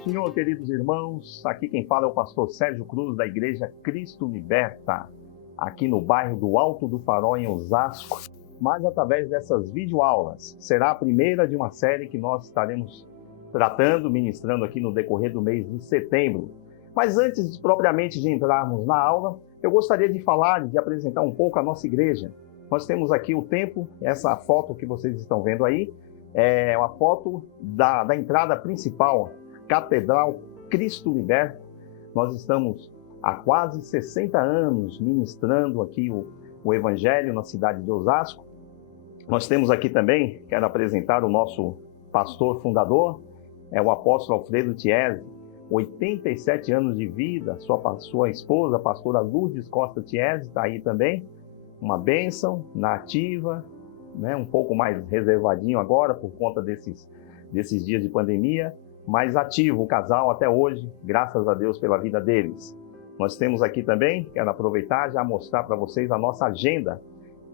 do Senhor, queridos irmãos. Aqui quem fala é o pastor Sérgio Cruz, da Igreja Cristo Liberta, aqui no bairro do Alto do Farol, em Osasco. Mas através dessas videoaulas, será a primeira de uma série que nós estaremos tratando, ministrando aqui no decorrer do mês de setembro. Mas antes propriamente de entrarmos na aula, eu gostaria de falar, de apresentar um pouco a nossa igreja. Nós temos aqui o templo, essa foto que vocês estão vendo aí, é uma foto da entrada principal, Catedral Cristo Liberta. Nós estamos há quase 60 anos ministrando aqui o Evangelho na cidade de Osasco. Nós temos aqui também, quero apresentar o nosso pastor fundador, é o apóstolo Alfredo Thiese, 87 anos de vida, sua esposa, a pastora Lourdes Costa Thiese, está aí também, uma bênção na ativa, né, um pouco mais reservadinho agora por conta desses dias de pandemia, mas ativo o casal até hoje, graças a Deus pela vida deles. Nós temos aqui também, quero aproveitar já mostrar para vocês a nossa agenda.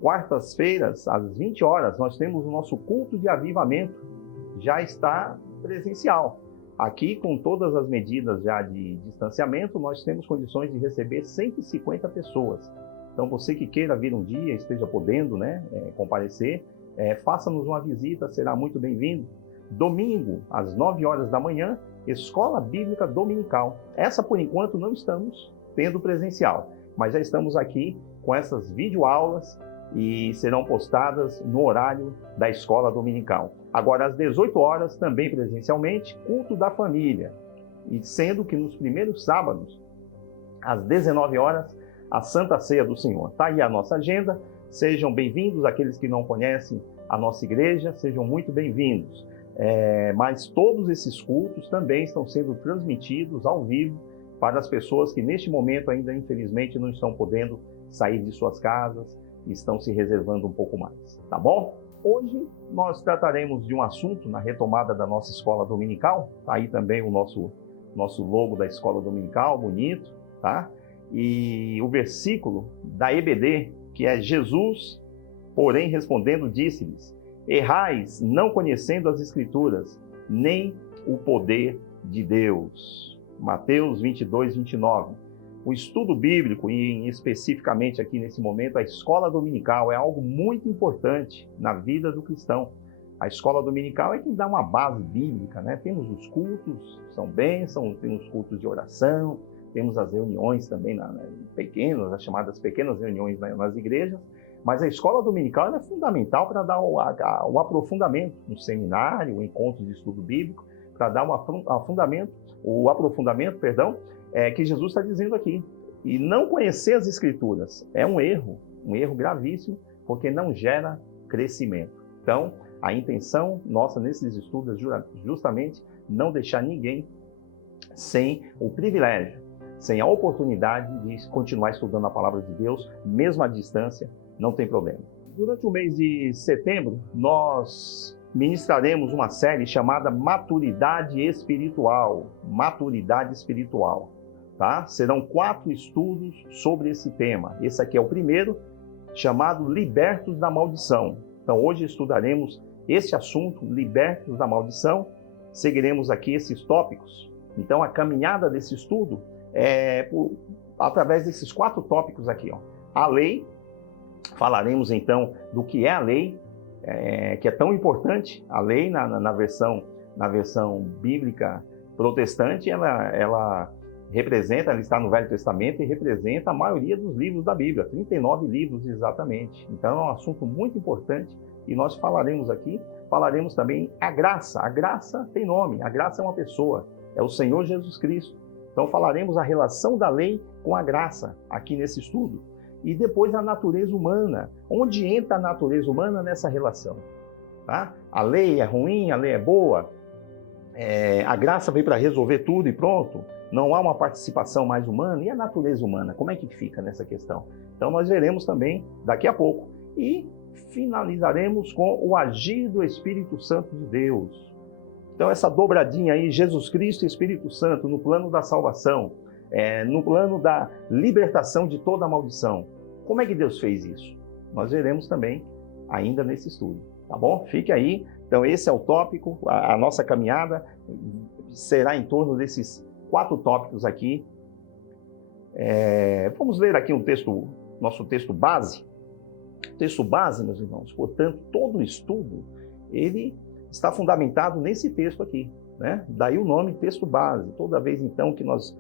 Quartas-feiras, às 20 horas, nós temos o nosso culto de avivamento, já está presencial. Aqui, com todas as medidas já de distanciamento, nós temos condições de receber 150 pessoas. Então, você que queira vir um dia, esteja podendo, comparecer, faça-nos uma visita, será muito bem-vindo. Domingo, às 9 horas da manhã, Escola Bíblica Dominical. Essa, por enquanto, não estamos tendo presencial, mas já estamos aqui com essas videoaulas e serão postadas no horário da Escola Dominical. Agora, às 18 horas, também presencialmente, culto da família. E sendo que nos primeiros sábados, às 19 horas, a Santa Ceia do Senhor. Está aí a nossa agenda. Sejam bem-vindos, aqueles que não conhecem a nossa igreja, sejam muito bem-vindos. Mas todos esses cultos também estão sendo transmitidos ao vivo para as pessoas que neste momento ainda, infelizmente, não estão podendo sair de suas casas e estão se reservando um pouco mais, tá bom? Hoje nós trataremos de um assunto na retomada da nossa escola dominical. Está aí também o nosso logo da escola dominical, bonito, tá? E o versículo da EBD, que é Jesus, porém respondendo, disse-lhes: errais, não conhecendo as Escrituras, nem o poder de Deus. Mateus 22, 29. O estudo bíblico, e especificamente aqui nesse momento, a escola dominical, é algo muito importante na vida do cristão. A escola dominical é quem dá uma base bíblica, né? Temos os cultos, são bênçãos, temos os cultos de oração, temos as reuniões também pequenas, as chamadas pequenas reuniões nas igrejas, mas a escola dominical é fundamental para dar o aprofundamento no seminário, o encontro de estudo bíblico, para dar o aprofundamento, que Jesus está dizendo aqui. E não conhecer as Escrituras é um erro gravíssimo, porque não gera crescimento. Então, a intenção nossa nesses estudos é justamente não deixar ninguém sem o privilégio, sem a oportunidade de continuar estudando a palavra de Deus, mesmo à distância, não tem problema. Durante o mês de setembro, nós ministraremos uma série chamada Maturidade Espiritual. Maturidade Espiritual, tá? Serão 4 estudos sobre esse tema. Esse aqui é o primeiro, chamado Libertos da Maldição. Então, hoje estudaremos esse assunto, Libertos da Maldição. Seguiremos aqui esses tópicos. Então, a caminhada desse estudo através desses 4 tópicos aqui, ó. A lei, falaremos então do que é a lei, que é tão importante. A lei na versão bíblica protestante, ela está no Velho Testamento e representa a maioria dos livros da Bíblia, 39 livros exatamente. Então é um assunto muito importante e nós falaremos também a graça. A graça tem nome, a graça é uma pessoa, é o Senhor Jesus Cristo. Então falaremos a relação da lei com a graça aqui nesse estudo. E depois a natureza humana. Onde entra a natureza humana nessa relação? Tá? A lei é ruim, a lei é boa, a graça veio para resolver tudo e pronto. Não há uma participação mais humana. E a natureza humana, como é que fica nessa questão? Então nós veremos também daqui a pouco. E finalizaremos com o agir do Espírito Santo de Deus. Então essa dobradinha aí, Jesus Cristo e Espírito Santo, no plano da salvação, no plano da libertação de toda a maldição. Como é que Deus fez isso? Nós veremos também ainda nesse estudo, tá bom? Fique aí. Então esse é o tópico, a nossa caminhada. será em torno desses 4 tópicos aqui. Vamos ler aqui nosso texto base. O texto base, meus irmãos, portanto, todo o estudo, ele está fundamentado nesse texto aqui, né? Daí o nome texto base. Toda vez, então, que nós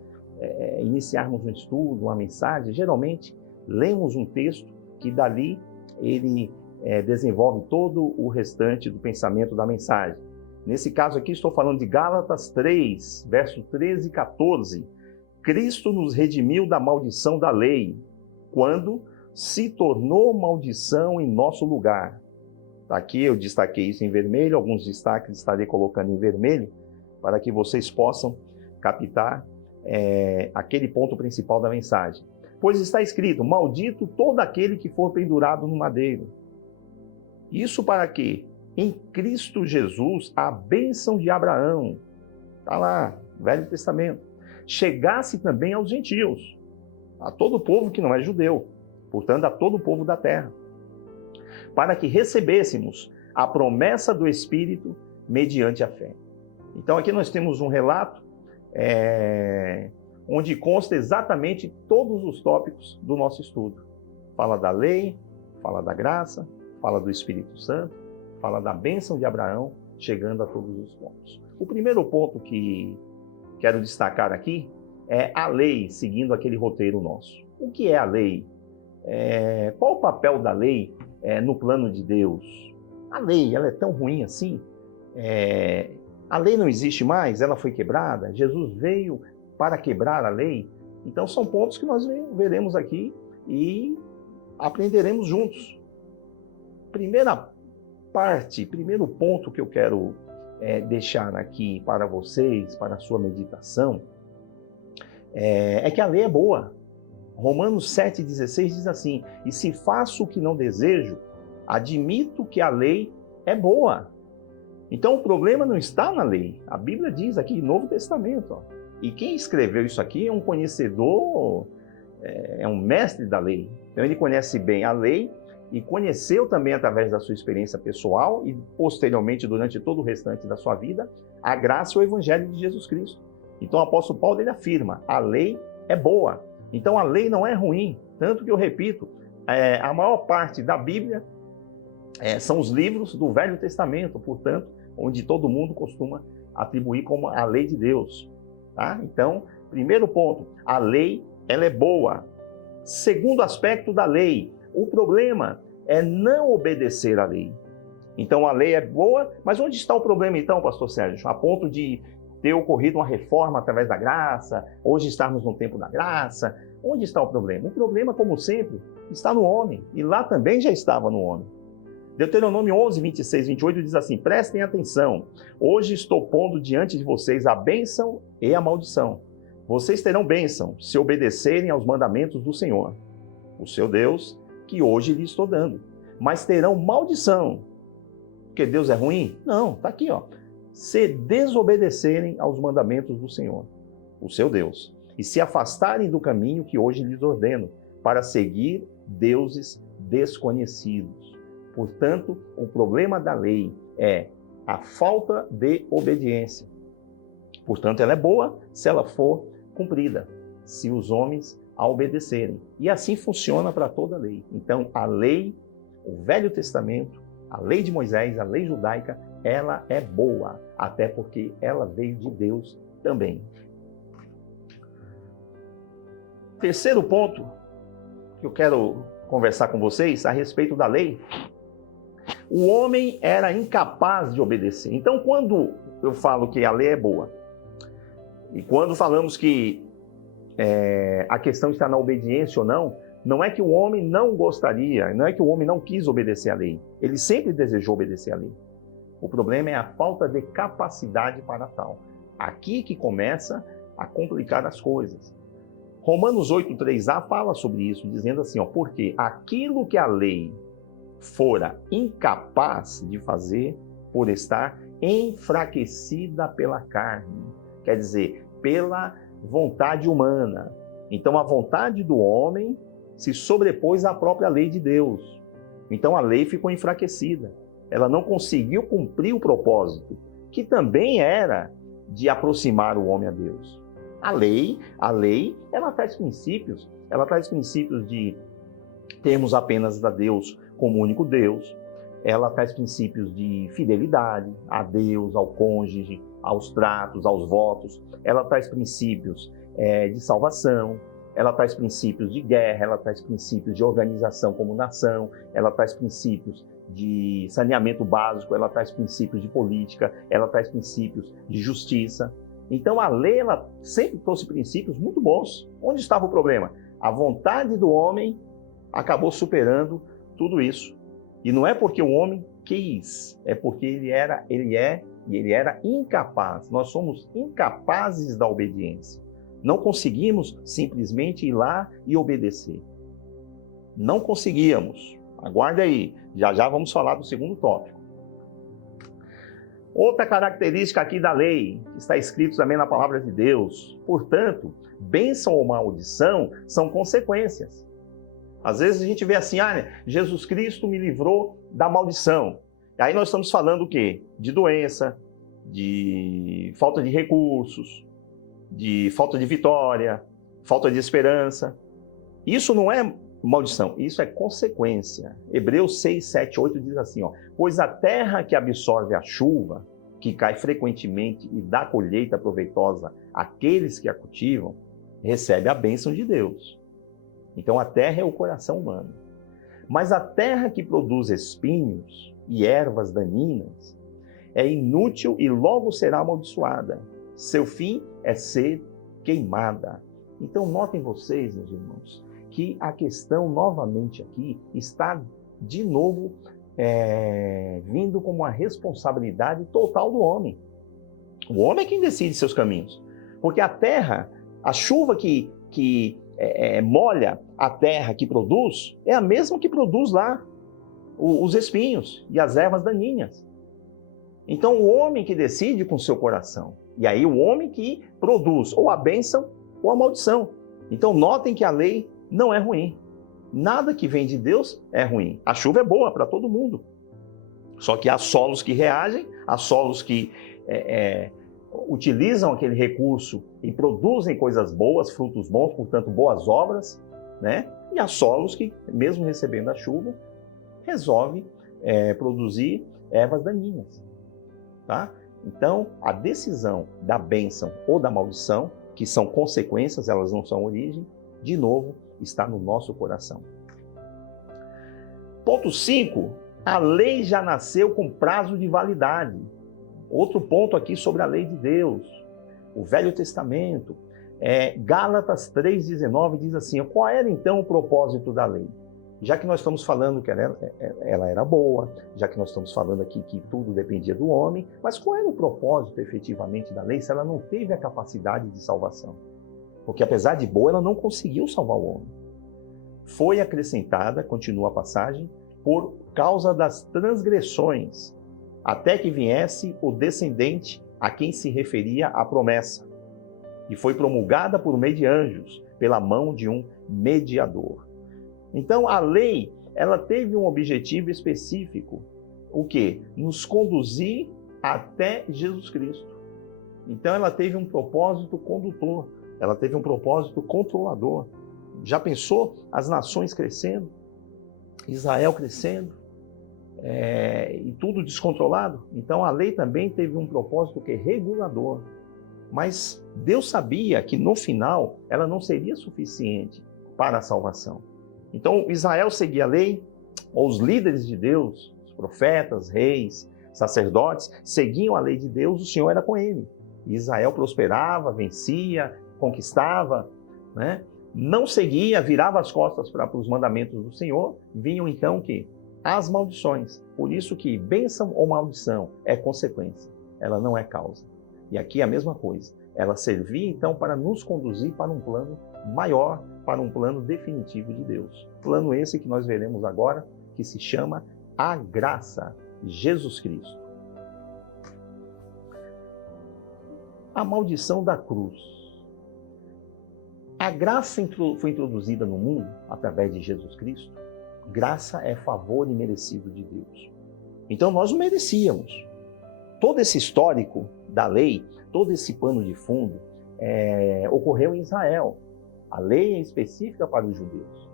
iniciarmos um estudo, uma mensagem, geralmente lemos um texto que dali ele desenvolve todo o restante do pensamento da mensagem. Nesse caso aqui, estou falando de Gálatas 3, verso 13 e 14. Cristo nos redimiu da maldição da lei, quando se tornou maldição em nosso lugar. Aqui eu destaquei isso em vermelho, alguns destaques estarei colocando em vermelho, para que vocês possam captar aquele ponto principal da mensagem. Pois está escrito, maldito todo aquele que for pendurado no madeiro. Isso para que, em Cristo Jesus, a bênção de Abraão, está lá, Velho Testamento, chegasse também aos gentios, a todo o povo que não é judeu, portanto, a todo o povo da terra, para que recebêssemos a promessa do Espírito mediante a fé. Então, aqui nós temos um relato onde consta exatamente todos os tópicos do nosso estudo. Fala da lei, fala da graça, fala do Espírito Santo, fala da bênção de Abraão, chegando a todos os pontos. O primeiro ponto que quero destacar aqui é a lei, seguindo aquele roteiro nosso. O que é a lei? Qual o papel da lei no plano de Deus? A lei, ela é tão ruim assim? A lei não existe mais? Ela foi quebrada? Jesus veio para quebrar a lei? Então são pontos que nós veremos aqui e aprenderemos juntos. Primeiro ponto que eu quero deixar aqui para vocês, para a sua meditação, é que a lei é boa. Romanos 7,16 diz assim, e se faço o que não desejo, admito que a lei é boa. Então o problema não está na lei. A Bíblia diz aqui, Novo Testamento, ó, e quem escreveu isso aqui é um conhecedor, é um mestre da lei. Então ele conhece bem a lei e conheceu também através da sua experiência pessoal e posteriormente durante todo o restante da sua vida a graça e o evangelho de Jesus Cristo. Então o apóstolo Paulo ele afirma, a lei é boa. Então a lei não é ruim, tanto que eu repito, a maior parte da Bíblia são os livros do Velho Testamento, portanto, onde todo mundo costuma atribuir como a lei de Deus. Tá? Então, primeiro ponto, a lei ela é boa. Segundo aspecto da lei, o problema é não obedecer à lei. Então a lei é boa, mas onde está o problema então, pastor Sérgio? A ponto de ter ocorrido uma reforma através da graça, hoje estarmos no tempo da graça. Onde está o problema? O problema, como sempre, está no homem, e lá também já estava no homem. Deuteronômio 11, 26, 28 diz assim, prestem atenção, hoje estou pondo diante de vocês a bênção e a maldição. Vocês terão bênção se obedecerem aos mandamentos do Senhor, o seu Deus, que hoje lhe estou dando. Mas terão maldição. Porque Deus é ruim? Não, está aqui, ó. Se desobedecerem aos mandamentos do Senhor, o seu Deus, e se afastarem do caminho que hoje lhes ordeno, para seguir deuses desconhecidos. Portanto, o problema da lei é a falta de obediência. Portanto, ela é boa se ela for cumprida, se os homens a obedecerem. E assim funciona para toda a lei. Então, a lei, o Velho Testamento, a lei de Moisés, a lei judaica, ela é boa, até porque ela veio de Deus também. Terceiro ponto que eu quero conversar com vocês a respeito da lei. O homem era incapaz de obedecer. Então, quando eu falo que a lei é boa, e quando falamos que a questão está na obediência ou não, não é que o homem não gostaria, não é que o homem não quis obedecer à lei. Ele sempre desejou obedecer à lei. O problema é a falta de capacidade para tal. Aqui que começa a complicar as coisas. Romanos 8,3a fala sobre isso, dizendo assim, ó, porque aquilo que a lei fora incapaz de fazer por estar enfraquecida pela carne, quer dizer, pela vontade humana. Então a vontade do homem se sobrepôs à própria lei de Deus. Então a lei ficou enfraquecida. Ela não conseguiu cumprir o propósito, que também era de aproximar o homem a Deus? A lei, ela traz princípios de termos apenas a Deus como único Deus, ela traz princípios de fidelidade a Deus, ao cônjuge, aos tratos, aos votos, ela traz princípios de salvação, ela traz princípios de guerra, ela traz princípios de organização como nação, ela traz princípios de saneamento básico, ela traz princípios de política, ela traz princípios de justiça. Então a lei, ela sempre trouxe princípios muito bons. Onde estava o problema? A vontade do homem acabou superando tudo isso. E não é porque o homem quis, é porque ele era incapaz. Nós somos incapazes da obediência. Não conseguimos simplesmente ir lá e obedecer. Não conseguíamos. Aguarde aí, já vamos falar do segundo tópico. Outra característica aqui da lei, que está escrito também na palavra de Deus. Portanto, bênção ou maldição são consequências. Às vezes a gente vê assim, Jesus Cristo me livrou da maldição. E aí nós estamos falando o quê? De doença, de falta de recursos, de falta de vitória, falta de esperança. Isso não é maldição, isso é consequência. Hebreus 6, 7, 8 diz assim, pois a terra que absorve a chuva, que cai frequentemente e dá colheita proveitosa àqueles que a cultivam, recebe a bênção de Deus. Então a terra é o coração humano. Mas a terra que produz espinhos e ervas daninhas é inútil e logo será amaldiçoada. Seu fim é ser queimada. Então notem vocês, meus irmãos, que a questão novamente aqui está de novo vindo como uma responsabilidade total do homem. O homem é quem decide seus caminhos. Porque a terra, a chuva que molha a terra que produz, é a mesma que produz lá os espinhos e as ervas daninhas. Então o homem que decide com seu coração. E aí o homem que produz ou a bênção ou a maldição. Então notem que a lei não é ruim. Nada que vem de Deus é ruim. A chuva é boa para todo mundo. Só que há solos que reagem, há solos que utilizam aquele recurso e produzem coisas boas, frutos bons, portanto boas obras, né? E há solos que, mesmo recebendo a chuva, resolve produzir ervas daninhas. Tá? Então, a decisão da bênção ou da maldição, que são consequências, elas não são origem, de novo, está no nosso coração. Ponto 5. A lei já nasceu com prazo de validade. Outro ponto aqui sobre a lei de Deus. O Velho Testamento. Gálatas 3,19 diz assim, qual era então o propósito da lei? Já que nós estamos falando que ela era boa, já que nós estamos falando aqui que tudo dependia do homem, mas qual era o propósito efetivamente da lei se ela não teve a capacidade de salvação? Porque apesar de boa, ela não conseguiu salvar o homem. Foi acrescentada, continua a passagem, por causa das transgressões, até que viesse o descendente a quem se referia a promessa. E foi promulgada por meio de anjos, pela mão de um mediador. Então a lei, ela teve um objetivo específico. O quê? Nos conduzir até Jesus Cristo. Então ela teve um propósito condutor. Ela teve um propósito controlador. Já pensou as nações crescendo? Israel crescendo? E tudo descontrolado? Então a lei também teve um propósito que é regulador. Mas Deus sabia que no final ela não seria suficiente para a salvação. Então Israel seguia a lei, ou os líderes de Deus, os profetas, reis, sacerdotes, seguiam a lei de Deus, o Senhor era com ele. E Israel prosperava, vencia, conquistava, né? Não seguia, virava as costas para os mandamentos do Senhor, vinham então que as maldições. Por isso que bênção ou maldição é consequência, ela não é causa. E aqui é a mesma coisa, ela servia então para nos conduzir para um plano maior, para um plano definitivo de Deus. Plano esse que nós veremos agora, que se chama a graça, Jesus Cristo. A maldição da cruz. A graça foi introduzida no mundo através de Jesus Cristo. Graça é favor imerecido de Deus. Então nós não merecíamos. Todo esse histórico da lei, todo esse pano de fundo, ocorreu em Israel. A lei é específica para os judeus.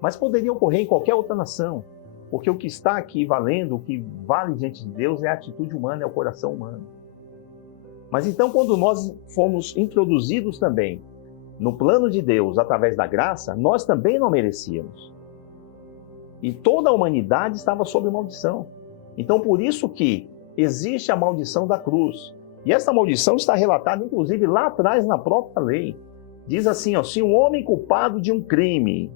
Mas poderia ocorrer em qualquer outra nação, porque o que está aqui valendo, o que vale diante de Deus é a atitude humana, é o coração humano. Mas então, quando nós fomos introduzidos também no plano de Deus através da graça, nós também não merecíamos. E toda a humanidade estava sob maldição. Então, por isso que existe a maldição da cruz. E essa maldição está relatada, inclusive, lá atrás na própria lei. Diz assim, ó, se um homem culpado de um crime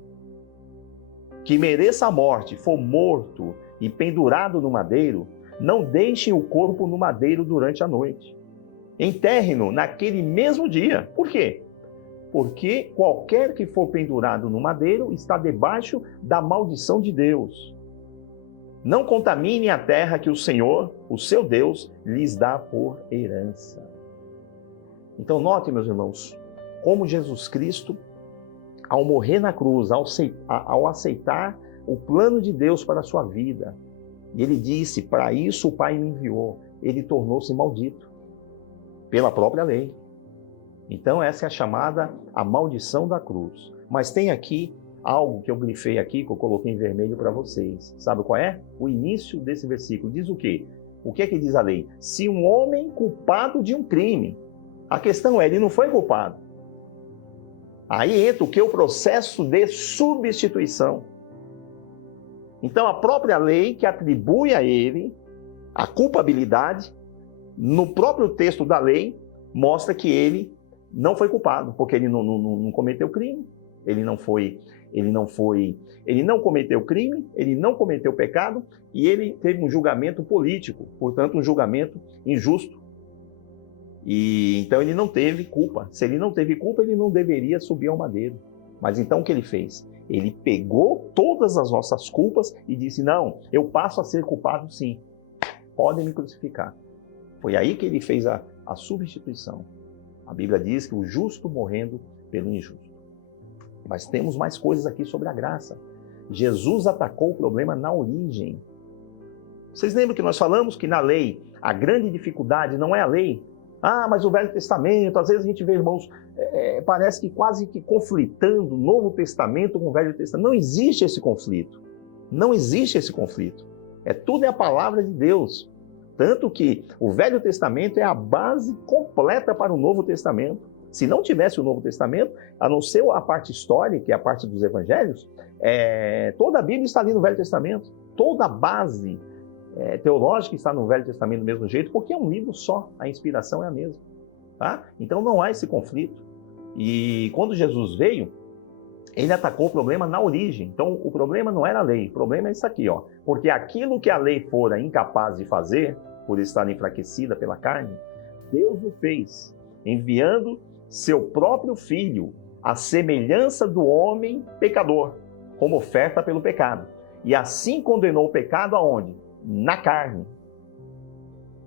que mereça a morte for morto e pendurado no madeiro, não deixem o corpo no madeiro durante a noite. Enterrem-no naquele mesmo dia. Por quê? Porque qualquer que for pendurado no madeiro está debaixo da maldição de Deus. Não contamine a terra que o Senhor, o seu Deus, lhes dá por herança. Então notem, meus irmãos, como Jesus Cristo, ao morrer na cruz, ao aceitar o plano de Deus para a sua vida, e ele disse, para isso o Pai me enviou, ele tornou-se maldito pela própria lei. Então essa é a chamada a maldição da cruz. Mas tem aqui algo que eu grifei aqui, que eu coloquei em vermelho para vocês. Sabe qual é? O início desse versículo diz o quê? O que é que diz a lei? Se um homem culpado de um crime, a questão é, ele não foi culpado. Aí entra o que? O processo de substituição. Então a própria lei que atribui a ele a culpabilidade, no próprio texto da lei, mostra que ele não foi culpado, porque ele não cometeu crime, ele não cometeu crime, ele não cometeu pecado, e ele teve um julgamento político, portanto um julgamento injusto. E então ele não teve culpa. Se ele não teve culpa, ele não deveria subir ao madeiro. Mas então o que ele fez? Ele pegou todas as nossas culpas e disse, não, eu passo a ser culpado sim, podem me crucificar. Foi aí que ele fez a substituição. A Bíblia diz que o justo morrendo pelo injusto. Mas temos mais coisas aqui sobre a graça. Jesus atacou o problema na origem. Vocês lembram que nós falamos que na lei a grande dificuldade não é a lei? Ah, mas o Velho Testamento, às vezes a gente vê, irmãos, parece que quase que conflitando o Novo Testamento com o Velho Testamento. Não existe esse conflito. Não existe esse conflito. Tudo é a palavra de Deus. Tanto que o Velho Testamento é a base completa para o Novo Testamento. Se não tivesse o Novo Testamento, a não ser a parte histórica, que é a parte dos evangelhos, toda a Bíblia está ali no Velho Testamento. Toda a base teológica está no Velho Testamento do mesmo jeito, porque é um livro só, a inspiração é a mesma. Tá? Então não há esse conflito. E quando Jesus veio, ele atacou o problema na origem. Então o problema não era a lei, o problema é isso aqui, ó. Porque aquilo que a lei fora incapaz de fazer, por estar enfraquecida pela carne, Deus o fez, enviando seu próprio Filho, à semelhança do homem pecador, como oferta pelo pecado. E assim condenou o pecado aonde? Na carne.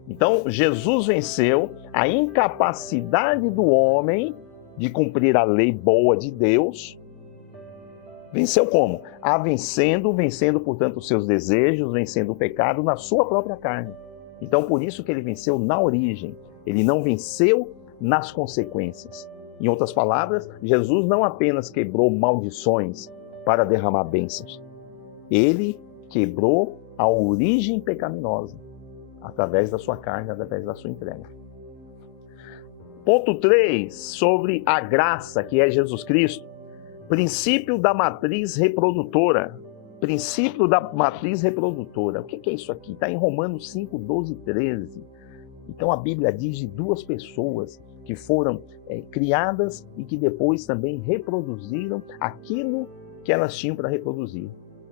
Então, Jesus venceu a incapacidade do homem de cumprir a lei boa de Deus. Venceu como? Vencendo, portanto, os seus desejos, vencendo o pecado na sua própria carne. Então, por isso que ele venceu na origem. Ele não venceu nas consequências. Em outras palavras, Jesus não apenas quebrou maldições para derramar bênçãos. Ele quebrou a origem pecaminosa através da sua carne, através da sua entrega. Ponto 3, sobre a graça, que é Jesus Cristo. Princípio da matriz reprodutora. Princípio da matriz reprodutora. O que é isso aqui? Está em Romanos 5, 12 e 13. Então a Bíblia diz de duas pessoas que foram criadas e que depois também reproduziram aquilo que elas tinham para reproduzir.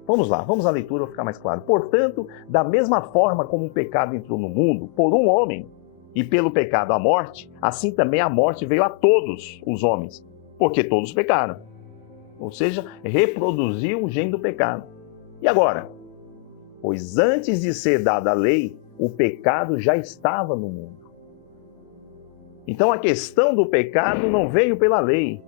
Vamos lá, vamos à leitura para ficar mais claro. Portanto, da mesma forma como o pecado entrou no mundo por um homem e pelo pecado a morte, assim também a morte veio a todos os homens, porque todos pecaram. Ou seja, reproduziu o gene do pecado. E agora? Pois antes de ser dada a lei, o pecado já estava no mundo. Então a questão do pecado não veio pela lei.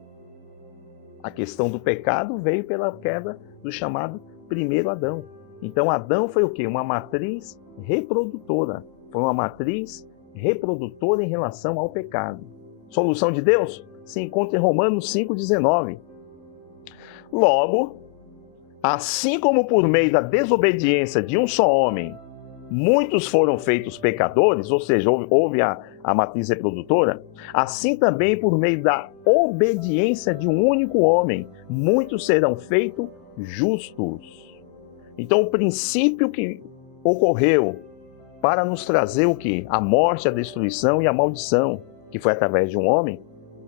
A questão do pecado veio pela queda do chamado primeiro Adão. Então Adão foi o quê? Uma matriz reprodutora. Foi uma matriz reprodutora em relação ao pecado. Solução de Deus se encontra em Romanos 5,19. Logo, assim como por meio da desobediência de um só homem, muitos foram feitos pecadores, ou seja, houve a matriz reprodutora, assim também por meio da obediência de um único homem, muitos serão feitos justos. Então, o princípio que ocorreu para nos trazer o quê? A morte, a destruição e a maldição, que foi através de um homem,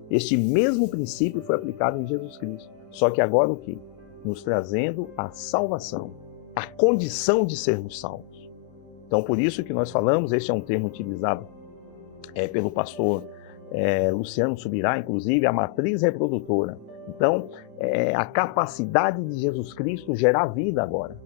este mesmo princípio foi aplicado em Jesus Cristo. Só que agora o quê? Nos trazendo a salvação, a condição de sermos salvos. Então, por isso que nós falamos, este é um termo utilizado pelo pastor Luciano Subirá, inclusive, a matriz reprodutora. Então, a capacidade de Jesus Cristo gerar vida agora,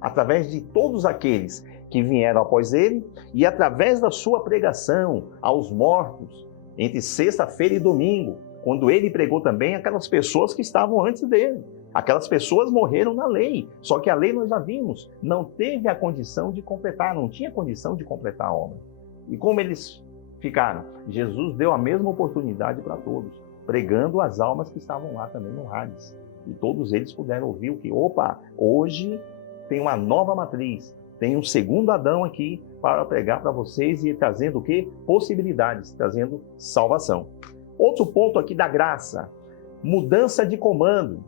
através de todos aqueles que vieram após ele e através da sua pregação aos mortos, entre sexta-feira e domingo, quando ele pregou também aquelas pessoas que estavam antes dele. Aquelas pessoas morreram na lei, só que a lei nós já vimos, não teve a condição de completar, não tinha condição de completar a obra. E como eles ficaram? Jesus deu a mesma oportunidade para todos, pregando as almas que estavam lá também no Hades. E todos eles puderam ouvir o que? Opa, hoje tem uma nova matriz, tem um segundo Adão aqui para pregar para vocês e trazendo o quê? Possibilidades, trazendo salvação. Outro ponto aqui da graça, mudança de comando.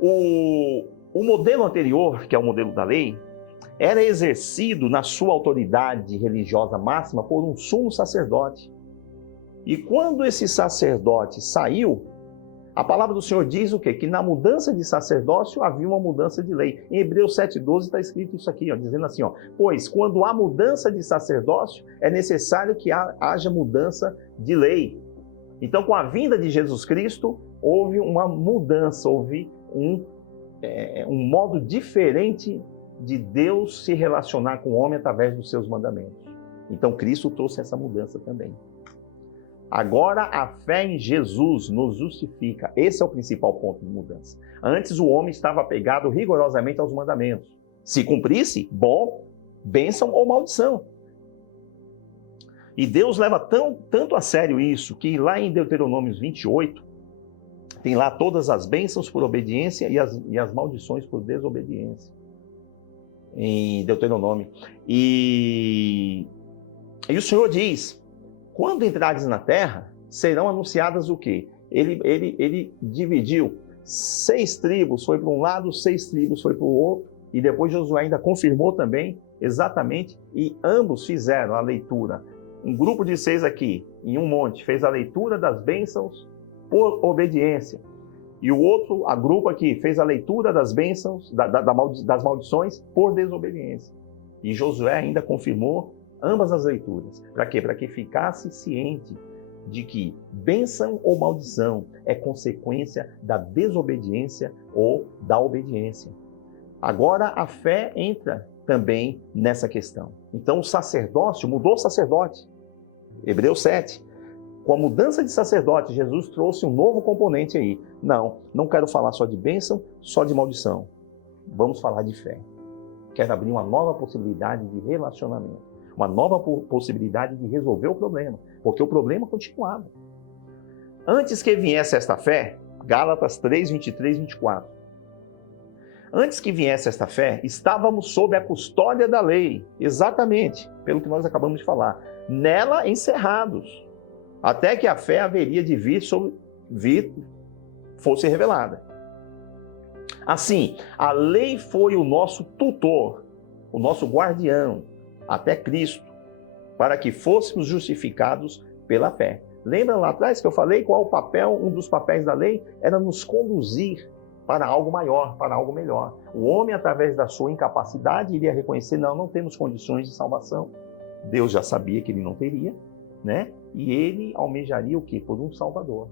O modelo anterior, que é o modelo da lei, era exercido na sua autoridade religiosa máxima por um sumo sacerdote. E quando esse sacerdote saiu, a palavra do Senhor diz o quê? Que na mudança de sacerdócio havia uma mudança de lei. Em Hebreus 7,12 está escrito isso aqui, dizendo assim, pois quando há mudança de sacerdócio, é necessário que haja mudança de lei. Então, com a vinda de Jesus Cristo, houve uma mudança, houve um modo diferente de Deus se relacionar com o homem através dos seus mandamentos. Então, Cristo trouxe essa mudança também. Agora, a fé em Jesus nos justifica. Esse é o principal ponto de mudança. Antes, o homem estava apegado rigorosamente aos mandamentos. Se cumprisse, bom, bênção ou maldição. E Deus leva tanto a sério isso, que lá em Deuteronômio 28, tem lá todas as bênçãos por obediência e as maldições por desobediência. Em Deuteronômio. E o Senhor diz, quando entrares na terra, serão anunciadas o quê? Ele dividiu 6 tribos, foi para um lado, 6 tribos foi para o outro, e depois Josué ainda confirmou também, exatamente, e ambos fizeram a leitura. Um grupo de 6 aqui, em um monte, fez a leitura das bênçãos por obediência. E o outro, a grupo aqui, fez a leitura das bênçãos, das maldições por desobediência. E Josué ainda confirmou ambas as leituras. Para quê? Para que ficasse ciente de que bênção ou maldição é consequência da desobediência ou da obediência. Agora a fé entra também nessa questão. Então o sacerdócio, mudou o sacerdote. Hebreus 7. Com a mudança de sacerdote, Jesus trouxe um novo componente aí. Não quero falar só de bênção, só de maldição. Vamos falar de fé. Quero abrir uma nova possibilidade de relacionamento. Uma nova possibilidade de resolver o problema. Porque o problema continuava. Antes que viesse esta fé, Gálatas 3, 23 e 24. Antes que viesse esta fé, estávamos sob a custódia da lei. Exatamente, pelo que nós acabamos de falar. Nela encerrados. Até que a fé haveria de vir fosse revelada. Assim, a lei foi o nosso tutor, o nosso guardião, até Cristo, para que fôssemos justificados pela fé. Lembra lá atrás que eu falei qual o papel, um dos papéis da lei? Era nos conduzir para algo maior, para algo melhor. O homem, através da sua incapacidade, iria reconhecer, não temos condições de salvação. Deus já sabia que ele não teria, né? E ele almejaria o quê? Por um Salvador.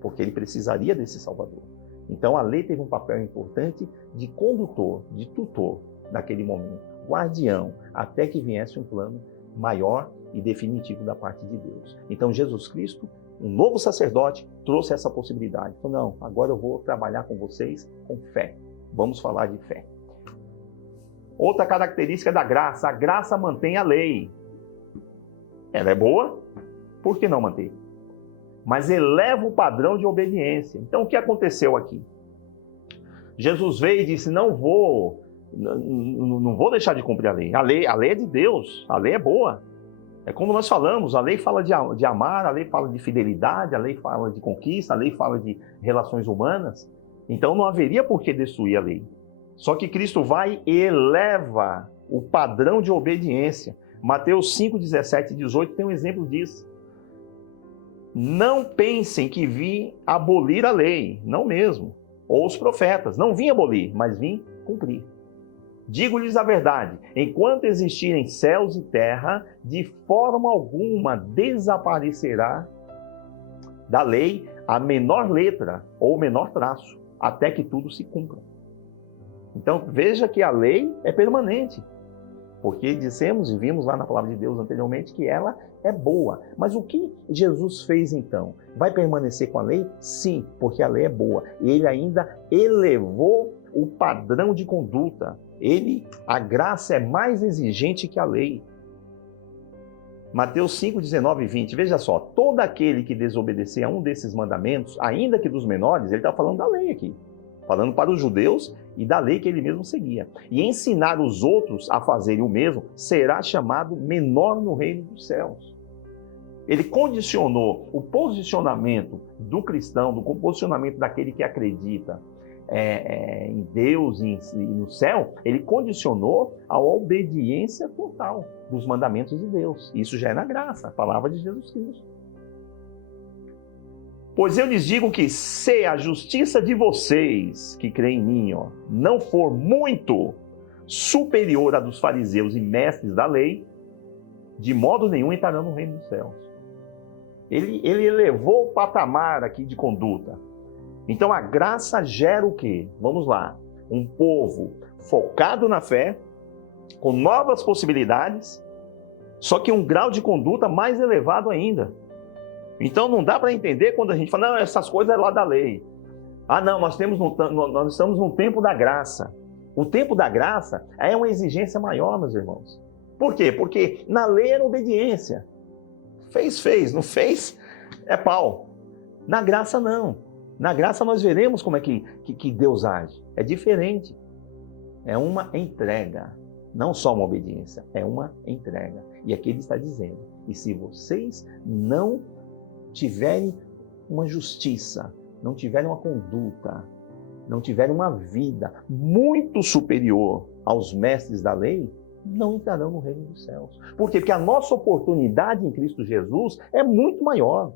Porque ele precisaria desse Salvador. Então a lei teve um papel importante de condutor, de tutor naquele momento. Guardião, até que viesse um plano maior e definitivo da parte de Deus. Então Jesus Cristo, um novo sacerdote, trouxe essa possibilidade. Falou, não, agora eu vou trabalhar com vocês com fé. Vamos falar de fé. Outra característica da graça, a graça mantém a lei. Ela é boa, por que não manter? Mas eleva o padrão de obediência. Então, o que aconteceu aqui? Jesus veio e disse, não vou deixar de cumprir a lei. A lei é de Deus, a lei é boa. É como nós falamos, a lei fala de amar, a lei fala de fidelidade, a lei fala de conquista, a lei fala de relações humanas. Então não haveria por que destruir a lei. Só que Cristo vai e eleva o padrão de obediência. Mateus 5, 17 e 18 tem um exemplo disso. Não pensem que vim abolir a lei, não mesmo. Ou os profetas, não vim abolir, mas vim cumprir. Digo-lhes a verdade, enquanto existirem céus e terra, de forma alguma desaparecerá da lei a menor letra ou o menor traço, até que tudo se cumpra. Então veja que a lei é permanente, porque dissemos e vimos lá na palavra de Deus anteriormente que ela é boa. Mas o que Jesus fez então? Vai permanecer com a lei? Sim, porque a lei é boa. E ele ainda elevou o padrão de conduta. A graça é mais exigente que a lei. Mateus 5, 19 e 20, veja só, todo aquele que desobedecer a um desses mandamentos, ainda que dos menores, ele está falando da lei aqui, falando para os judeus e da lei que ele mesmo seguia. E ensinar os outros a fazerem o mesmo, será chamado menor no reino dos céus. Ele condicionou o posicionamento do cristão, do posicionamento daquele que acredita em Deus e no céu, ele condicionou a obediência total dos mandamentos de Deus. Isso já é na graça, a palavra de Jesus Cristo. Pois eu lhes digo que se a justiça de vocês, que creem em mim, não for muito superior à dos fariseus e mestres da lei, de modo nenhum entrarão no reino dos céus. Ele elevou o patamar aqui de conduta. Então a graça gera o quê? Vamos lá. Um povo focado na fé, com novas possibilidades, só que um grau de conduta mais elevado ainda. Então não dá para entender quando a gente fala, não, essas coisas é lá da lei. Ah, não, nós estamos no tempo da graça. O tempo da graça é uma exigência maior, meus irmãos. Por quê? Porque na lei era obediência. Fez, não fez, é pau. Na graça não. Na graça nós veremos como é que Deus age. É diferente. É uma entrega. Não só uma obediência, é uma entrega. E aqui ele está dizendo, e se vocês não tiverem uma justiça, não tiverem uma conduta, não tiverem uma vida muito superior aos mestres da lei, não entrarão no reino dos céus. Por quê? Porque a nossa oportunidade em Cristo Jesus é muito maior.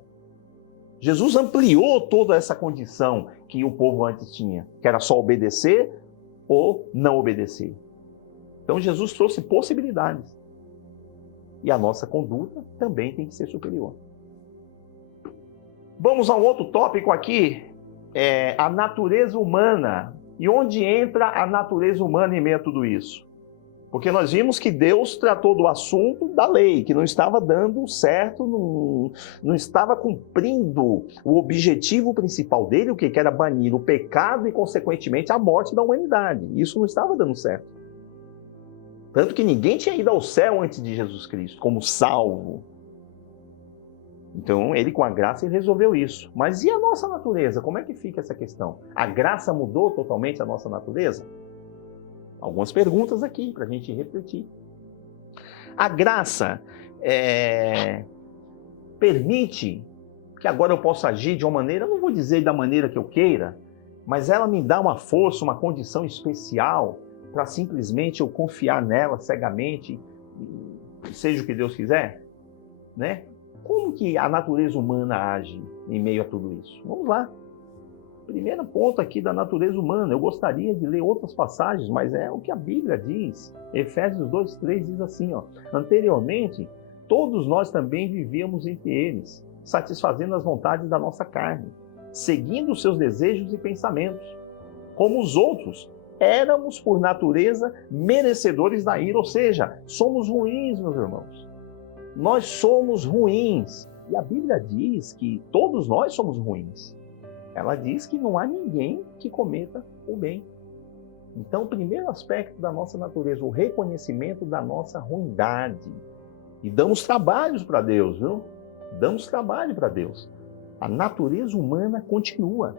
Jesus ampliou toda essa condição que o povo antes tinha, que era só obedecer ou não obedecer. Então Jesus trouxe possibilidades. E a nossa conduta também tem que ser superior. Vamos a um outro tópico aqui, a natureza humana. E onde entra a natureza humana em meio a tudo isso? Porque nós vimos que Deus tratou do assunto da lei, que não estava dando certo, não estava cumprindo o objetivo principal dele, o que era banir o pecado e, consequentemente, a morte da humanidade. Isso não estava dando certo. Tanto que ninguém tinha ido ao céu antes de Jesus Cristo, como salvo. Então, ele com a graça ele resolveu isso. Mas e a nossa natureza? Como é que fica essa questão? A graça mudou totalmente a nossa natureza? Algumas perguntas aqui para a gente refletir. A graça permite que agora eu possa agir de uma maneira, não vou dizer da maneira que eu queira, mas ela me dá uma força, uma condição especial para simplesmente eu confiar nela cegamente, seja o que Deus quiser, né? Como que a natureza humana age em meio a tudo isso? Vamos lá. Primeiro ponto aqui da natureza humana. Eu gostaria de ler outras passagens, mas é o que a Bíblia diz. Efésios 2:3 diz assim, anteriormente, todos nós também vivíamos entre eles, satisfazendo as vontades da nossa carne, seguindo os seus desejos e pensamentos. Como os outros, éramos por natureza merecedores da ira, ou seja, somos ruins, meus irmãos. Nós somos ruins. E a Bíblia diz que todos nós somos ruins. Ela diz que não há ninguém que cometa o bem. Então, o primeiro aspecto da nossa natureza, o reconhecimento da nossa ruindade. E damos trabalhos para Deus, viu? Damos trabalho para Deus. A natureza humana continua.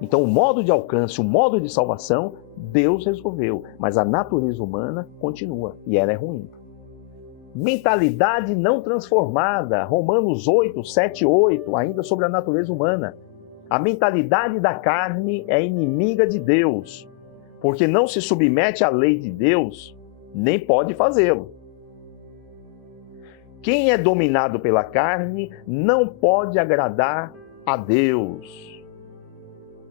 Então, o modo de alcance, o modo de salvação, Deus resolveu. Mas a natureza humana continua. E ela é ruim. Mentalidade não transformada. Romanos 8, 7, 8, ainda sobre a natureza humana. A mentalidade da carne é inimiga de Deus, porque não se submete à lei de Deus, nem pode fazê-lo. Quem é dominado pela carne não pode agradar a Deus.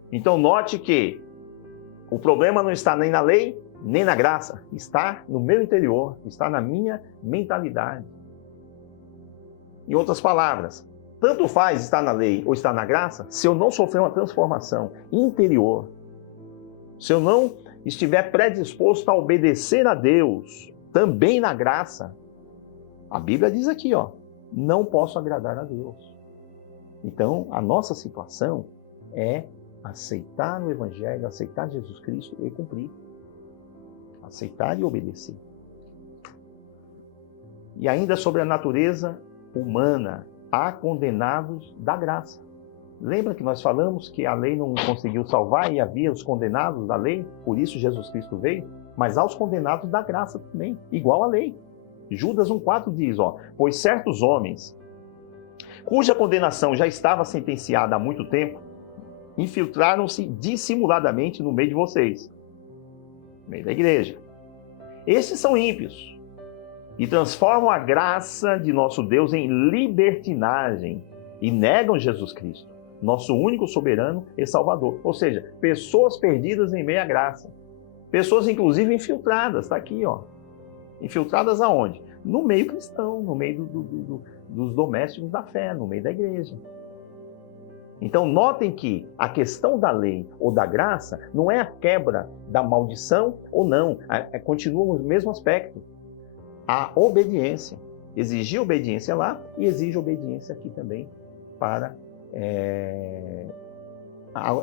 Então note que o problema não está nem na lei, nem na graça. Está no meu interior, está na minha mentalidade. Em outras palavras, tanto faz estar na lei ou estar na graça, se eu não sofrer uma transformação interior, se eu não estiver predisposto a obedecer a Deus, também na graça, a Bíblia diz aqui, não posso agradar a Deus. Então, a nossa situação é aceitar o Evangelho, aceitar Jesus Cristo e cumprir. Aceitar e obedecer. E ainda sobre a natureza humana, há condenados da graça. Lembra que nós falamos que a lei não conseguiu salvar e havia os condenados da lei? Por isso Jesus Cristo veio. Mas há os condenados da graça também, igual à lei. Judas 1,4 diz, pois certos homens, cuja condenação já estava sentenciada há muito tempo, infiltraram-se dissimuladamente no meio de vocês, no meio da igreja. Estes são ímpios e transformam a graça de nosso Deus em libertinagem e negam Jesus Cristo, nosso único soberano e salvador. Ou seja, pessoas perdidas em meio à graça. Pessoas, inclusive, infiltradas. Está aqui, Infiltradas aonde? No meio cristão, no meio dos domésticos da fé, no meio da igreja. Então, notem que a questão da lei ou da graça não é a quebra da maldição ou não. Continua no mesmo aspecto. A obediência. Exigir obediência lá e exige obediência aqui também para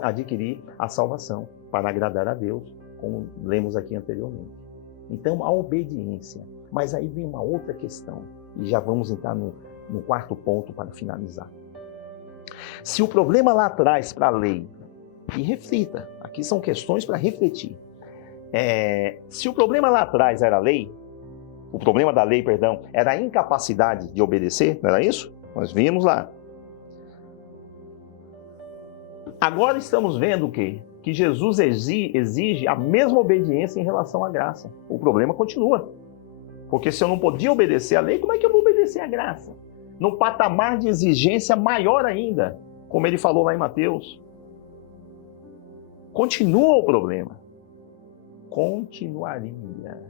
adquirir a salvação, para agradar a Deus, como lemos aqui anteriormente. Então, a obediência. Mas aí vem uma outra questão, e já vamos entrar no quarto ponto para finalizar. Se o problema lá atrás para a lei, e reflita, aqui são questões para refletir. Se o problema lá atrás era a lei, o problema da lei, era a incapacidade de obedecer, não era isso? Nós vimos lá. Agora estamos vendo o quê? Que Jesus exige a mesma obediência em relação à graça. O problema continua. Porque se eu não podia obedecer à lei, como é que eu vou obedecer à graça? No patamar de exigência maior ainda, como ele falou lá em Mateus. Continua o problema. Continuaria.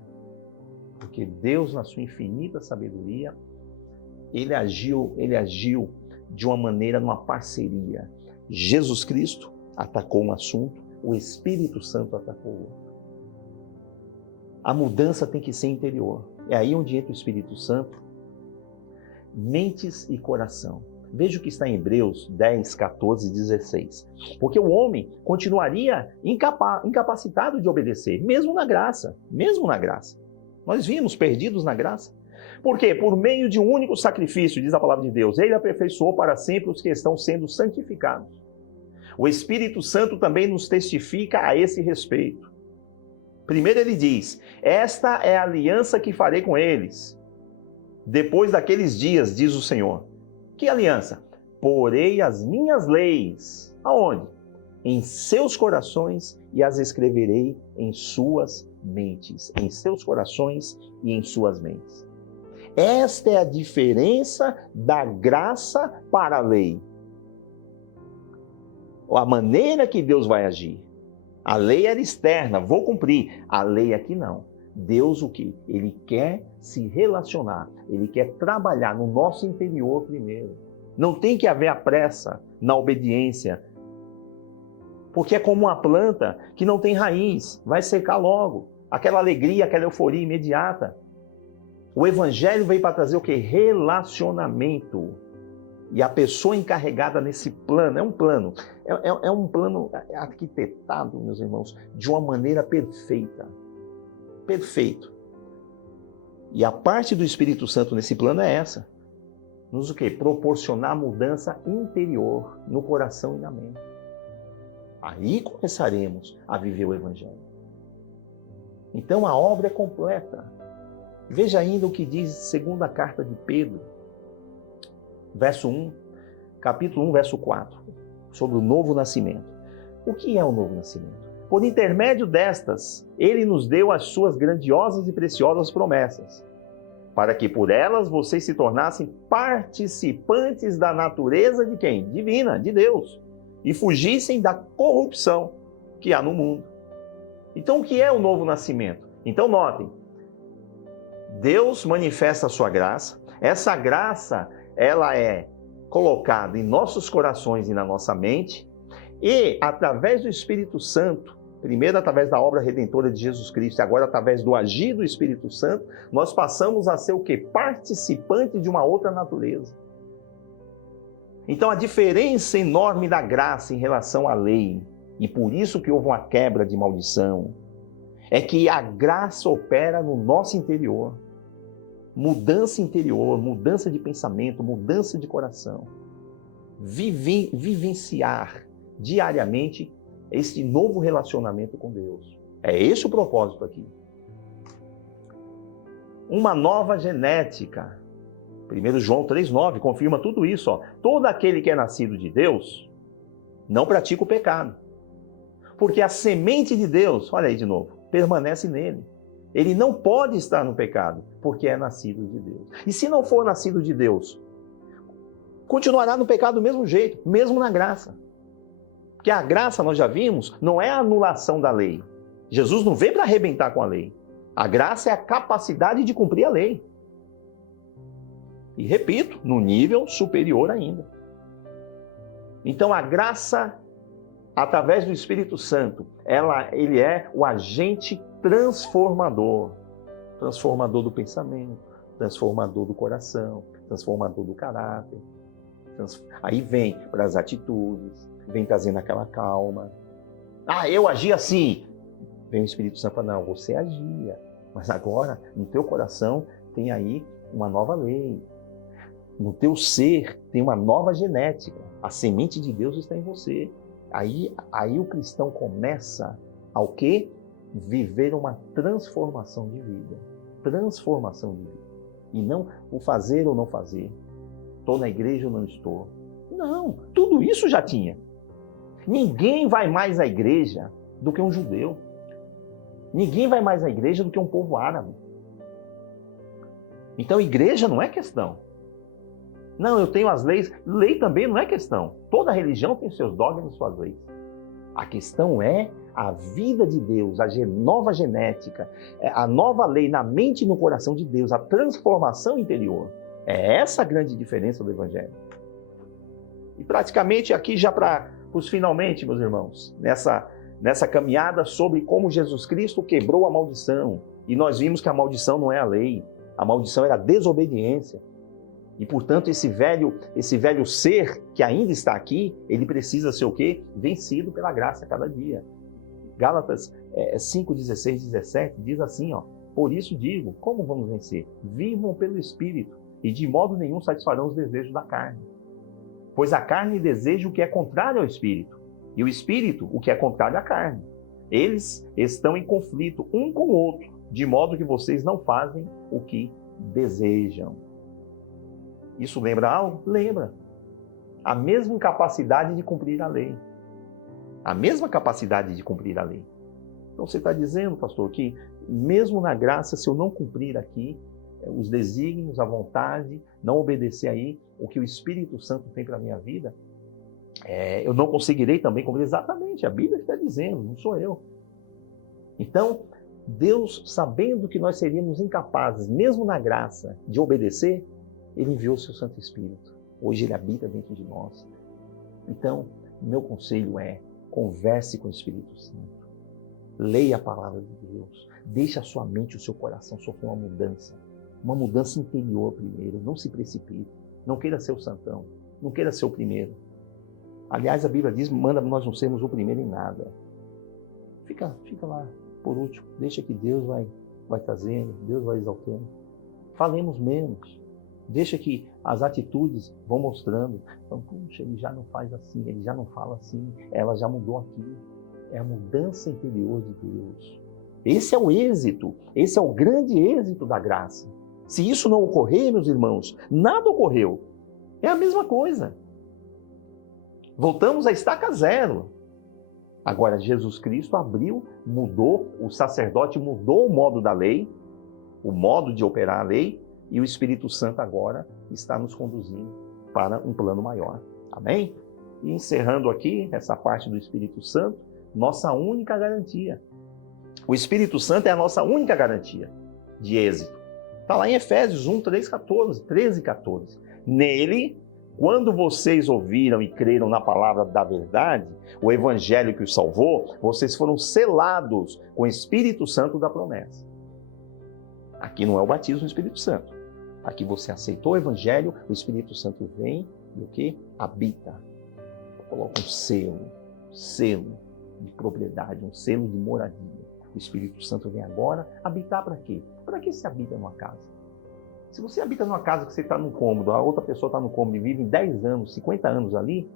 Porque Deus, na sua infinita sabedoria, ele agiu de uma maneira, numa parceria. Jesus Cristo atacou um assunto, o Espírito Santo atacou o outro. A mudança tem que ser interior. É aí onde entra o Espírito Santo. Mentes e coração. Veja o que está em Hebreus 10, 14 e 16. Porque o homem continuaria incapacitado de obedecer, mesmo na graça. Mesmo na graça. Nós vimos perdidos na graça. Por quê? Por meio de um único sacrifício, diz a palavra de Deus, ele aperfeiçoou para sempre os que estão sendo santificados. O Espírito Santo também nos testifica a esse respeito. Primeiro ele diz, esta é a aliança que farei com eles. Depois daqueles dias, diz o Senhor. Que aliança? Porei as minhas leis. Aonde? Em seus corações e as escreverei em suas mentes. Em seus corações e em suas mentes. Esta é a diferença da graça para a lei. A maneira que Deus vai agir. A lei era externa, vou cumprir. A lei aqui não. Deus o quê? Ele quer se relacionar. Ele quer trabalhar no nosso interior primeiro. Não tem que haver a pressa na obediência. Porque é como uma planta que não tem raiz. Vai secar logo. Aquela alegria, aquela euforia imediata. O Evangelho veio para trazer o quê? Relacionamento. E a pessoa encarregada nesse plano, é um plano arquitetado, meus irmãos, de uma maneira perfeita. Perfeito. E a parte do Espírito Santo nesse plano é essa. Nos o quê? Proporcionar mudança interior no coração e na mente. Aí começaremos a viver o Evangelho. Então a obra é completa. Veja ainda o que diz segunda carta de Pedro, verso 1, capítulo 1, verso 4, sobre o novo nascimento. O que é o novo nascimento? Por intermédio destas, ele nos deu as suas grandiosas e preciosas promessas, para que por elas vocês se tornassem participantes da natureza de quem? Divina, de Deus, e fugissem da corrupção que há no mundo. Então, o que é o novo nascimento? Então, notem, Deus manifesta a sua graça, essa graça, ela é colocada em nossos corações e na nossa mente, e através do Espírito Santo, primeiro através da obra redentora de Jesus Cristo, e agora através do agir do Espírito Santo, nós passamos a ser o quê? Participante de uma outra natureza. Então a diferença enorme da graça em relação à lei, e por isso que houve uma quebra de maldição, é que a graça opera no nosso interior. Mudança interior, mudança de pensamento, mudança de coração. Vivenciar diariamente esse novo relacionamento com Deus. É esse o propósito aqui. Uma nova genética. 1 João 3,9 confirma tudo isso. Ó. Todo aquele que é nascido de Deus não pratica o pecado. Porque a semente de Deus, olha aí de novo, permanece nele. Ele não pode estar no pecado, porque é nascido de Deus. E se não for nascido de Deus, continuará no pecado do mesmo jeito, mesmo na graça. Porque a graça, nós já vimos, não é a anulação da lei. Jesus não veio para arrebentar com a lei. A graça é a capacidade de cumprir a lei. E repito, no nível superior ainda. Então a graça, através do Espírito Santo, ele é o agente transformador. Transformador do pensamento, transformador do coração, transformador do caráter. Aí vem para as atitudes, vem trazendo aquela calma. Ah, eu agi assim. Vem o Espírito Santo e fala, não, você agia. Mas agora, no teu coração, tem aí uma nova lei. No teu ser, tem uma nova genética. A semente de Deus está em você. Aí o cristão começa ao quê? Viver uma transformação de vida. Transformação de vida. E não o fazer ou não fazer. Estou na igreja ou não estou. Não, tudo isso já tinha. Ninguém vai mais à igreja do que um judeu. Ninguém vai mais à igreja do que um povo árabe. Então, igreja não é questão. Não, eu tenho as leis. Lei também não é questão. Toda religião tem seus dogmas e suas leis. A questão é a vida de Deus, a nova genética, a nova lei na mente e no coração de Deus, a transformação interior. É essa a grande diferença do Evangelho. E praticamente aqui já para os finalmente, meus irmãos, nessa caminhada sobre como Jesus Cristo quebrou a maldição. E nós vimos que a maldição não é a lei, a maldição era a desobediência. E, portanto, esse velho ser que ainda está aqui, ele precisa ser o quê? Vencido pela graça a cada dia. Gálatas 5, 16, 17 diz assim, ó, por isso digo, como vamos vencer? Vivam pelo Espírito e de modo nenhum satisfarão os desejos da carne. Pois a carne deseja o que é contrário ao Espírito e o Espírito o que é contrário à carne. Eles estão em conflito um com o outro, de modo que vocês não fazem o que desejam. Isso lembra algo? Lembra. A mesma capacidade de cumprir a lei. A mesma capacidade de cumprir a lei. Então você está dizendo, pastor, que mesmo na graça, se eu não cumprir aqui os desígnios, a vontade, não obedecer aí o que o Espírito Santo tem para a minha vida, eu não conseguirei também cumprir. Exatamente, a Bíblia está dizendo, não sou eu. Então, Deus, sabendo que nós seríamos incapazes, mesmo na graça, de obedecer, Ele enviou o seu Santo Espírito. Hoje Ele habita dentro de nós. Então, meu conselho é, converse com o Espírito Santo. Leia a palavra de Deus. Deixe a sua mente e o seu coração sofrer uma mudança interior primeiro. Não se precipite. Não queira ser o santão. Não queira ser o primeiro. Aliás, a Bíblia diz, manda nós não sermos o primeiro em nada. Fica lá, por último. Deixa que Deus vai trazendo, Deus vai exaltando. Falemos menos. Deixa que as atitudes vão mostrando. Então, puxa, ele já não faz assim, ele já não fala assim, ela já mudou aqui. É a mudança interior de Deus. Esse é o êxito, esse é o grande êxito da graça. Se isso não ocorrer, meus irmãos, nada ocorreu. É a mesma coisa. Voltamos à estaca zero. Agora, Jesus Cristo abriu, mudou, o sacerdote mudou o modo da lei, o modo de operar a lei, e o Espírito Santo agora está nos conduzindo para um plano maior. Amém? E encerrando aqui essa parte do Espírito Santo, nossa única garantia. O Espírito Santo é a nossa única garantia de êxito. Está lá em Efésios 1, 13 e 14. Nele, quando vocês ouviram e creram na palavra da verdade, o evangelho que os salvou, vocês foram selados com o Espírito Santo da promessa. Aqui não é o batismo do Espírito Santo. Aqui você aceitou o evangelho, o Espírito Santo vem e o que? Habita. Coloca um selo de propriedade, um selo de moradia. O Espírito Santo vem agora habitar para quê? Para que se habita numa casa? Se você habita numa casa que você está num cômodo, a outra pessoa está no cômodo e vive 10 anos, 50 anos ali,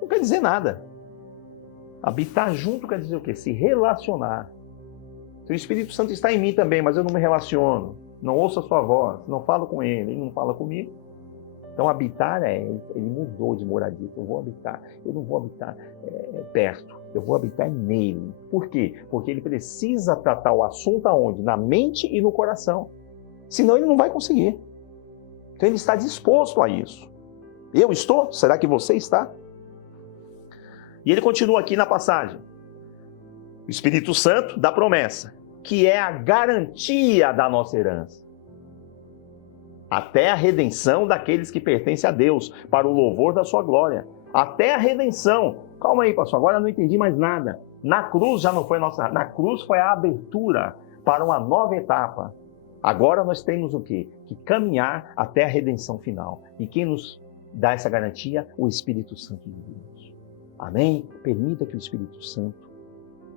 não quer dizer nada. Habitar junto quer dizer o quê? Se relacionar. Então, o Espírito Santo está em mim também, mas eu não me relaciono. Não ouço a sua voz, não falo com ele não fala comigo. Então, habitar ele mudou de moradia. Eu não vou habitar perto, eu vou habitar nele. Por quê? Porque ele precisa tratar o assunto aonde? Na mente e no coração. Senão ele não vai conseguir. Então ele está disposto a isso. Eu estou? Será que você está? E ele continua aqui na passagem. O Espírito Santo da promessa, que é a garantia da nossa herança. Até a redenção daqueles que pertencem a Deus, para o louvor da sua glória. Até a redenção. Calma aí, pastor, agora eu não entendi mais nada. Na cruz já não foi nossa... Na cruz foi a abertura para uma nova etapa. Agora nós temos o quê? Que caminhar até a redenção final. E quem nos dá essa garantia? O Espírito Santo de Deus. Amém? Permita que o Espírito Santo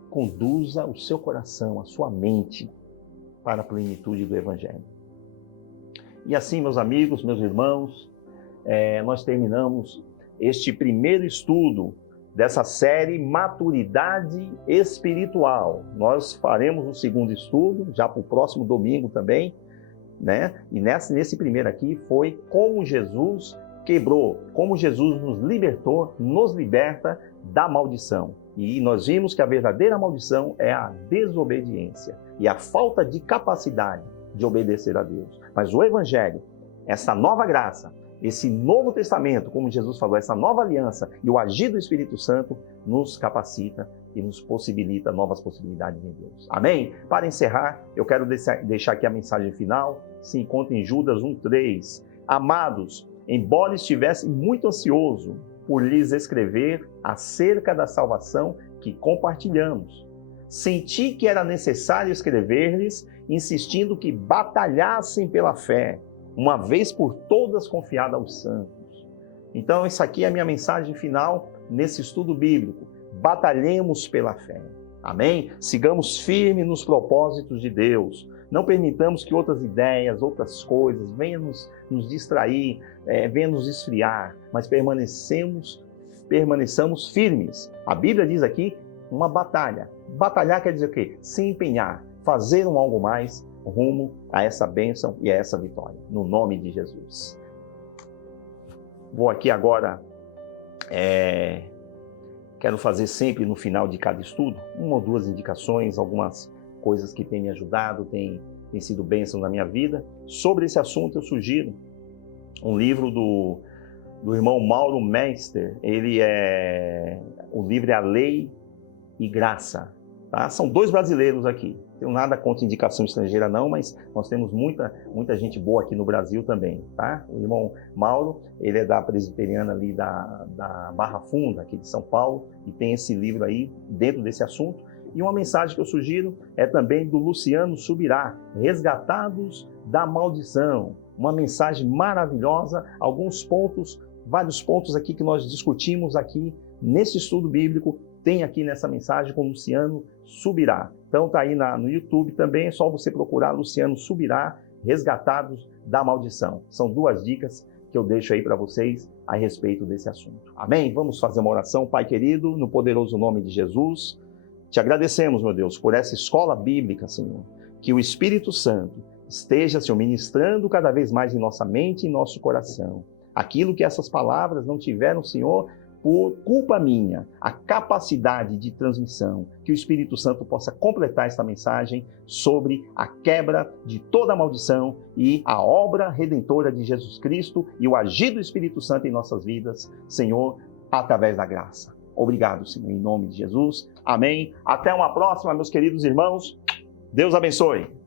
conduza o seu coração, a sua mente, para a plenitude do Evangelho. E assim, meus amigos, meus irmãos, nós terminamos este primeiro estudo dessa série Maturidade Espiritual. Nós faremos o segundo estudo, já para o próximo domingo também, né? E nesse primeiro aqui foi como Jesus quebrou, como Jesus nos libertou, nos liberta da maldição. E nós vimos que a verdadeira maldição é a desobediência e a falta de capacidade de obedecer a Deus. Mas o Evangelho, essa nova graça, esse novo testamento, como Jesus falou, essa nova aliança e o agir do Espírito Santo nos capacita e nos possibilita novas possibilidades em Deus. Amém? Para encerrar, eu quero deixar aqui a mensagem final. Se encontra em Judas 1:3. Amados, embora estivesse muito ansioso por lhes escrever acerca da salvação que compartilhamos, senti que era necessário escrever-lhes, insistindo que batalhassem pela fé, uma vez por todas confiada aos santos. Então, isso aqui é a minha mensagem final nesse estudo bíblico. Batalhemos pela fé. Amém? Sigamos firmes nos propósitos de Deus. Não permitamos que outras ideias, outras coisas venham nos distrair, venham nos esfriar, mas permaneçamos firmes. A Bíblia diz aqui uma batalha. Batalhar quer dizer o quê? Se empenhar, fazer um algo mais rumo a essa bênção e a essa vitória, no nome de Jesus. Vou aqui agora, quero fazer sempre no final de cada estudo, uma ou duas indicações, algumas coisas que têm me ajudado, têm sido bênção na minha vida. Sobre esse assunto eu sugiro um livro do irmão Mauro Meister. O livro é A Lei e Graça. Tá? São dois brasileiros aqui. Não tenho nada contra indicação estrangeira não, mas nós temos muita gente boa aqui no Brasil também. Tá? O irmão Mauro, ele é da presbiteriana ali da Barra Funda, aqui de São Paulo, e tem esse livro aí dentro desse assunto. E uma mensagem que eu sugiro é também do Luciano Subirá, Resgatados da Maldição. Uma mensagem maravilhosa, vários pontos aqui que nós discutimos aqui nesse estudo bíblico, tem aqui nessa mensagem com Luciano Subirá. Então tá aí no YouTube também, é só você procurar Luciano Subirá, resgatados da maldição. São 2 dicas que eu deixo aí para vocês a respeito desse assunto. Amém? Vamos fazer uma oração. Pai querido, no poderoso nome de Jesus, te agradecemos, meu Deus, por essa escola bíblica, Senhor. Que o Espírito Santo esteja, Senhor, ministrando cada vez mais em nossa mente e em nosso coração. Aquilo que essas palavras não tiveram, Senhor, por culpa minha, a capacidade de transmissão, que o Espírito Santo possa completar esta mensagem sobre a quebra de toda maldição e a obra redentora de Jesus Cristo e o agir do Espírito Santo em nossas vidas, Senhor, através da graça. Obrigado, Senhor, em nome de Jesus. Amém. Até uma próxima, meus queridos irmãos. Deus abençoe.